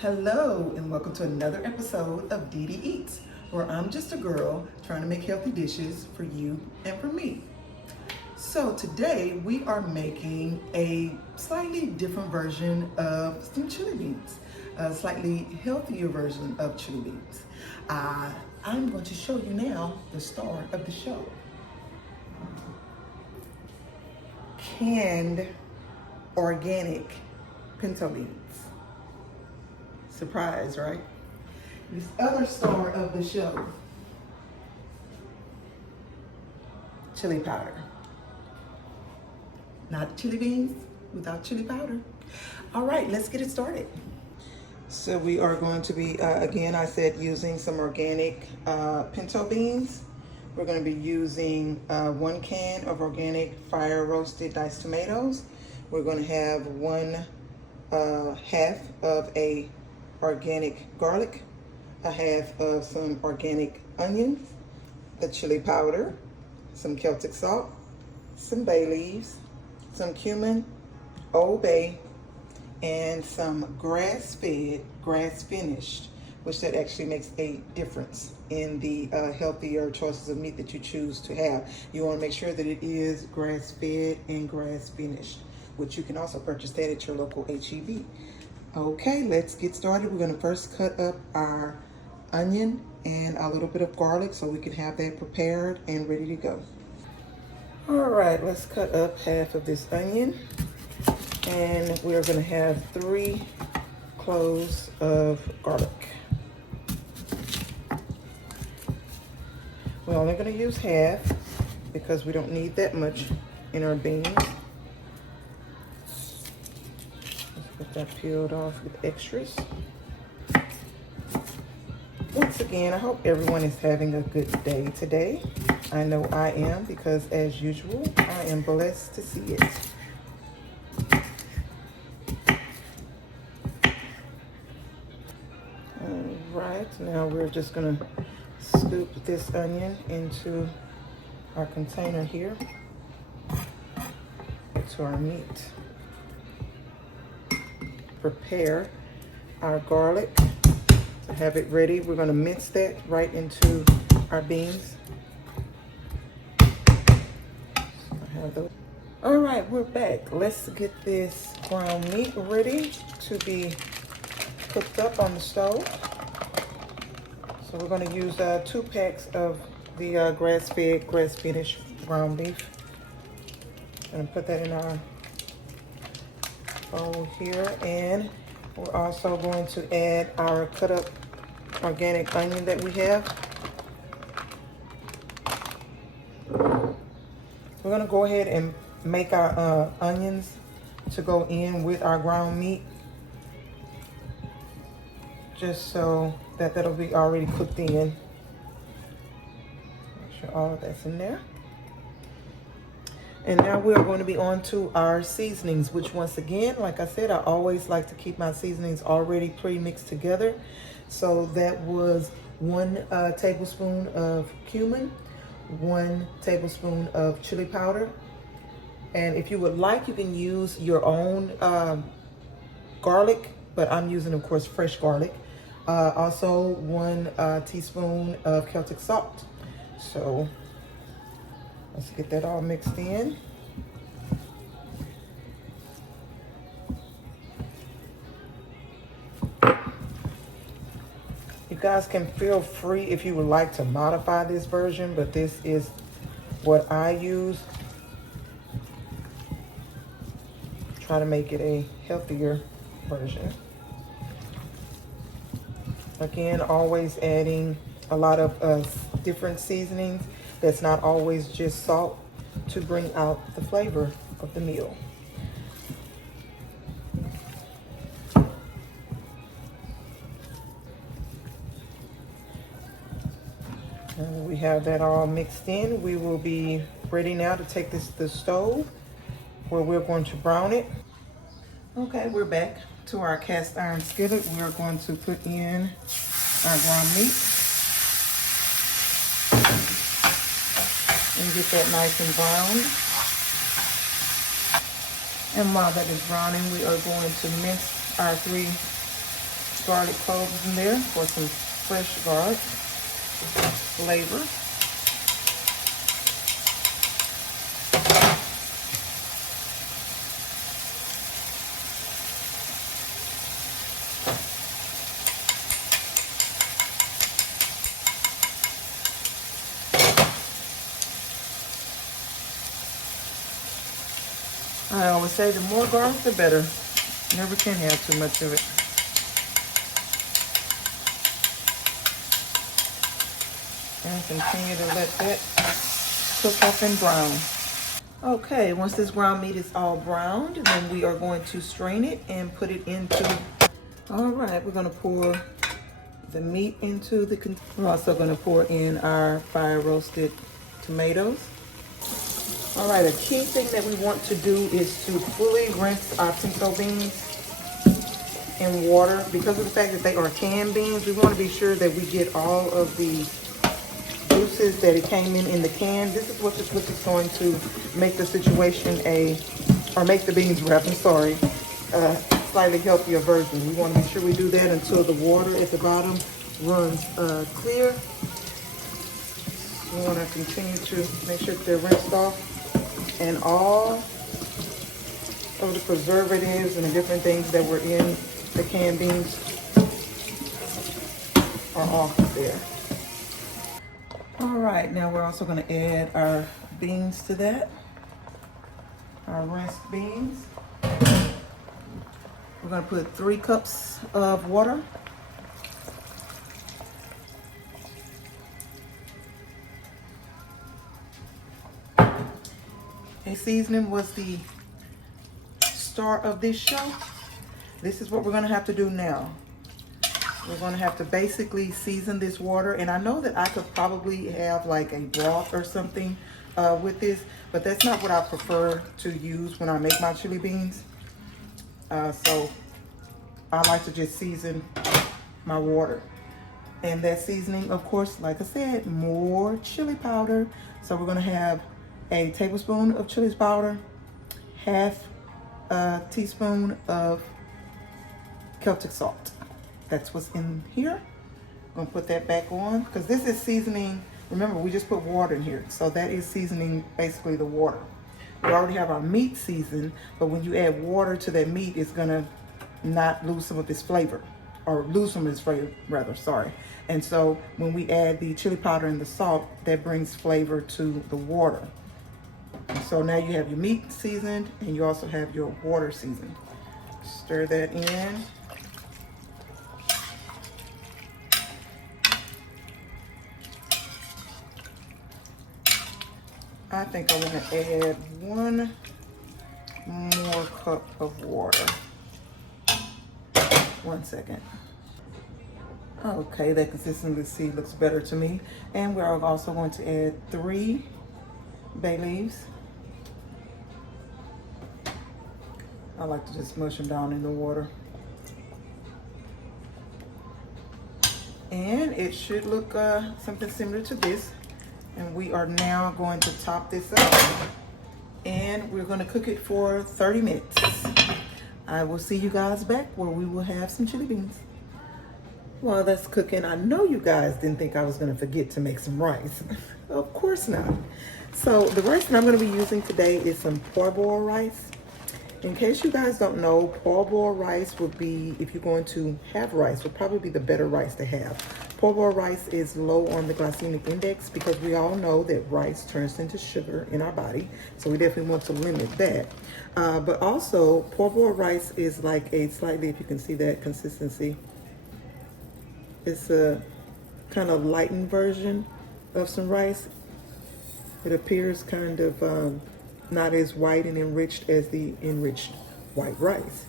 Hello and welcome to another episode of Dee Dee Eats, where I'm just a girl trying to make healthy dishes for you and for me. So today we are making a slightly different version of some chili beans, a slightly healthier version of chili beans. I'm going to show you now the star of the show. Canned organic pinto beans. Surprise, right? This other star of the show, chili powder. Not chili beans without chili powder. All right, let's get it started. So we are going to be, again, I said using some organic pinto beans. We're going to be using 1 can of organic fire roasted diced tomatoes. We're going to have half of a organic garlic, a half of some organic onions, the chili powder, some Celtic salt, some bay leaves, some cumin, Old Bay, and some grass-fed, grass-finished, which that actually makes a difference in the healthier choices of meat that you choose to have. You want to make sure that it is grass-fed and grass-finished, which you can also purchase that at your local HEB. Okay, let's get started. We're going to first cut up our onion and a little bit of garlic so we can have that prepared and ready to go. All right, let's cut up half of this onion, and we're going to have 3 cloves of garlic. We're only going to use half because we don't need that much in our beans. Get that peeled off with extras. Once again, I hope everyone is having a good day today. I know I am, because as usual, I am blessed to see it. All right, now we're just gonna scoop this onion into our container here, to our meat. Prepare our garlic to have it ready. We're going to mince that right into our beans. All right, we're back. Let's get this ground meat ready to be cooked up on the stove. So we're going to use 2 packs of the grass-fed, grass-finished ground beef. I'm going to put that in our bowl here, and we're also going to add our cut up organic onion that we have. We're going to go ahead and make our onions to go in with our ground meat, just so that that'll be already cooked in. Make sure all of that's in there. And now we're going to be on to our seasonings, which once again, like I said, I always like to keep my seasonings already pre-mixed together. So that was 1 tablespoon of cumin, 1 tablespoon of chili powder. And if you would like, you can use your own garlic, but I'm using, of course, fresh garlic. Also 1 teaspoon of Celtic salt. So let's get that all mixed in. You guys can feel free if you would like to modify this version, but this is what I use. Try to make it a healthier version. Again, always adding a lot of different seasonings. That's not always just salt, to bring out the flavor of the meal. And we have that all mixed in. We will be ready now to take this to the stove, where we're going to brown it. Okay, we're back to our cast iron skillet. We're going to put in our ground meat and get that nice and browned. And while that is browning, we are going to mince our 3 garlic cloves in there for some fresh garlic flavor. I always say the more garlic, the better. Never can have too much of it. And continue to let that cook up and brown. Okay, once this ground meat is all browned, then we are going to strain it and put it into, all right, we're gonna pour the meat into the, we're also gonna pour in our fire roasted tomatoes. All right, a key thing that we want to do is to fully rinse our pinto beans in water. Because of the fact that they are canned beans, we want to be sure that we get all of the juices that it came in the can. This is which is going to make the situation make the beans rather, sorry, slightly healthier version. We want to make sure we do that until the water at the bottom runs clear. We want to continue to make sure that they're rinsed off and all of the preservatives and the different things that were in the canned beans are off there. All right, now we're also going to add our beans to that, our rinsed beans. We're going to put 3 cups of water. A seasoning was the star of this show. This is what we're going to have to do now. We're going to have to basically season this water. And I know that I could probably have like a broth or something with this, but that's not what I prefer to use when I make my chili beans. So I like to just season my water. And that seasoning, of course, like I said, more chili powder. So we're going to have a tablespoon of chili powder, half a teaspoon of Celtic salt. That's what's in here. I'm gonna put that back on because this is seasoning. Remember, we just put water in here. So that is seasoning basically the water. We already have our meat seasoned, but when you add water to that meat, it's gonna not lose some of its flavor, or lose some of its flavor rather, sorry. And so when we add the chili powder and the salt, that brings flavor to the water. So now you have your meat seasoned and you also have your water seasoned. Stir that in. I think I want to add 1 more cup of water. 1 second. Okay, that consistency looks better to me. And we're also going to add 3 bay leaves. I like to just mush them down in the water. And it should look something similar to this. And we are now going to top this up. And we're going to cook it for 30 minutes. I will see you guys back where we will have some chili beans. While that's cooking, I know you guys didn't think I was going to forget to make some rice. Of course not. So the rice that I'm going to be using today is some parboiled rice. In case you guys don't know, parboiled rice would be, if you're going to have rice, would probably be the better rice to have. Parboiled rice is low on the glycemic index because we all know that rice turns into sugar in our body. So we definitely want to limit that. But also, parboiled rice is like a slightly, if you can see that consistency, it's a kind of lightened version of some rice. It appears kind of not as white and enriched as the enriched white rice.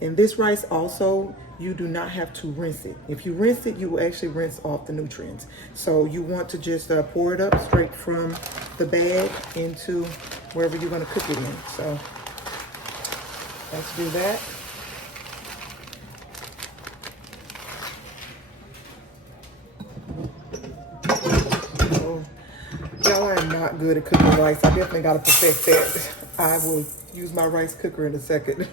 And this rice also, you do not have to rinse it. If you rinse it, you will actually rinse off the nutrients. So you want to just pour it up straight from the bag into wherever you're going to cook it in. So let's do that. Y'all, I am not good at cooking rice. I definitely got to perfect that. I will use my rice cooker in a second.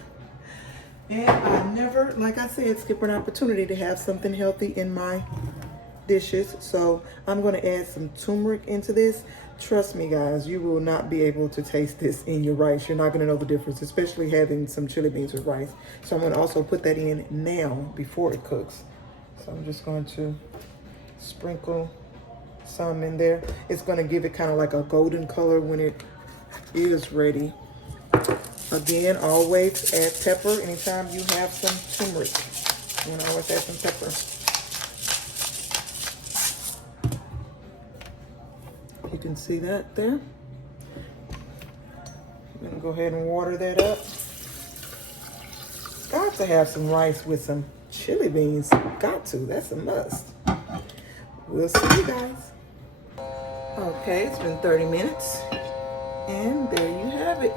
And I never, like I said, skip an opportunity to have something healthy in my dishes. So I'm going to add some turmeric into this. Trust me, guys, you will not be able to taste this in your rice. You're not going to know the difference, especially having some chili beans with rice. So I'm going to also put that in now before it cooks. So I'm just going to sprinkle some in there. It's going to give it kind of like a golden color when it is ready. Again, always add pepper anytime you have some turmeric. You want to always add some pepper. You can see that there. I'm gonna go ahead and water that up. Got to have some rice with some chili beans. Got to, that's a must. We'll see you guys. Okay, it's been 30 minutes. And there you have it.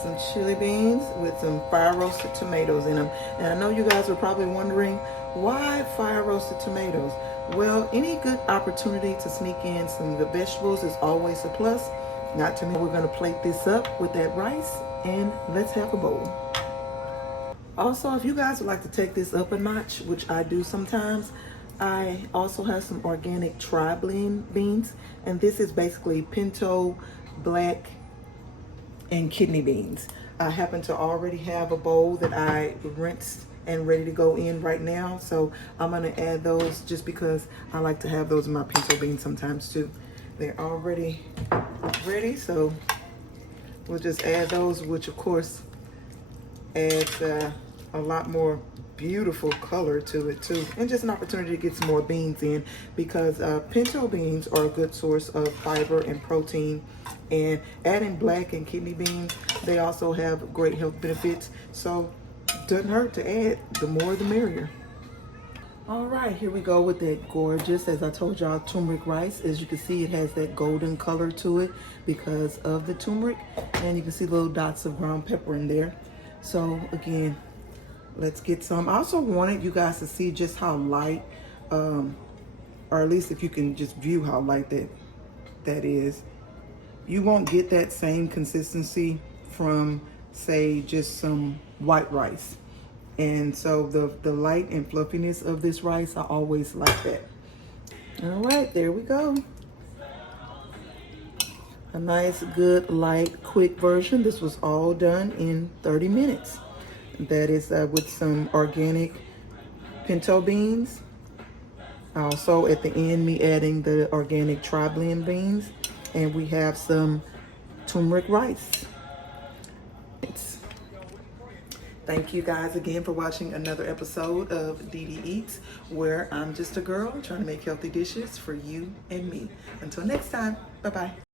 Some chili beans with some fire roasted tomatoes in them. And I know you guys are probably wondering, why fire roasted tomatoes? Well, any good opportunity to sneak in some good vegetables is always a plus. Not to me, we're gonna plate this up with that rice and let's have a bowl. Also, if you guys would like to take this up a notch, which I do sometimes, I also have some organic tri-blend beans, and this is basically pinto, black, and kidney beans. I happen to already have a bowl that I rinsed and ready to go in right now, so I'm gonna add those just because I like to have those in my pinto beans sometimes too. They're already ready, so we'll just add those, which of course adds a lot more beautiful color to it too, and just an opportunity to get some more beans in, because pinto beans are a good source of fiber and protein, and adding black and kidney beans, they also have great health benefits, so doesn't hurt to add. The more the merrier. All right, here we go with that gorgeous, as I told y'all, turmeric rice. As you can see, it has that golden color to it because of the turmeric, and you can see little dots of ground pepper in there. So again, let's get some. I also wanted you guys to see just how light, or at least if you can just view how light that is. You won't get that same consistency from, say, just some white rice. And so the light and fluffiness of this rice, I always like that. All right, there we go. A nice, good, light, quick version. This was all done in 30 minutes. That is with some organic pinto beans. Also at the end, me adding the organic tri-blend beans. And we have some turmeric rice. Thank you guys again for watching another episode of Dee Dee Eats, where I'm just a girl trying to make healthy dishes for you and me. Until next time, bye-bye.